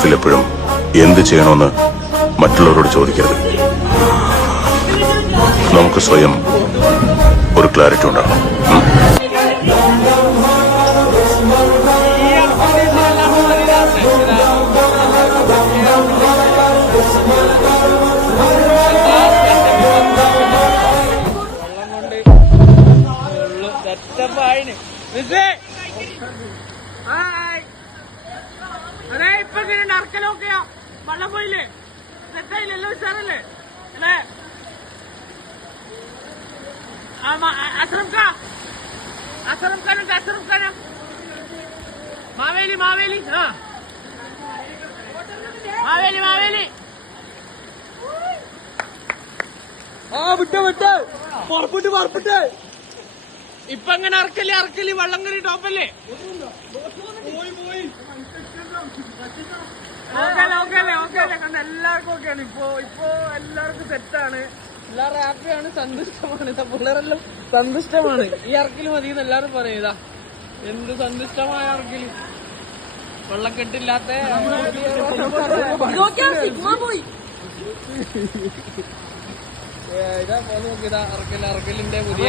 ലൈഫിൽ എപ്പോഴും എന്ത് ചെയ്യണമെന്ന് മറ്റുള്ളവരോട് ചോദിക്കരുത്. നമുക്ക് സ്വയം ഒരു ക്ലാരിറ്റി ഉണ്ടാകണം. അതെ ഇപ്പൊ അറക്കലൊക്കെയാ വെള്ളം പോയില്ലേ സെറ്റായില്ലല്ലോ ഉഷാറല്ലേ അല്ലേ അസറം ഖാനം മാവേലി വിട്ട് പുറപ്പെട്ട് ഇപ്പൊ അങ്ങനെ അറക്കല് വള്ളം കറി ടോപ്പല്ലേ എല്ലാവർക്കും ഓക്കെയാണ്. ഇപ്പൊ എല്ലാവർക്കും സെറ്റാണ്, എല്ലാവരും ഹാപ്പിയാണ്, സന്തുഷ്ടമാണ്. പിള്ളേരെല്ലാം സന്തുഷ്ടമാണ്. ഈ അറക്കില് മതി എന്ന് എല്ലാരും പറയുക. എന്ത് സന്തുഷ്ടമായ അറക്കില്, വെള്ളക്കെട്ടില്ലാത്ത ഇതാ നോക്കിയതാ അറക്കലിന്റെ പുതിയ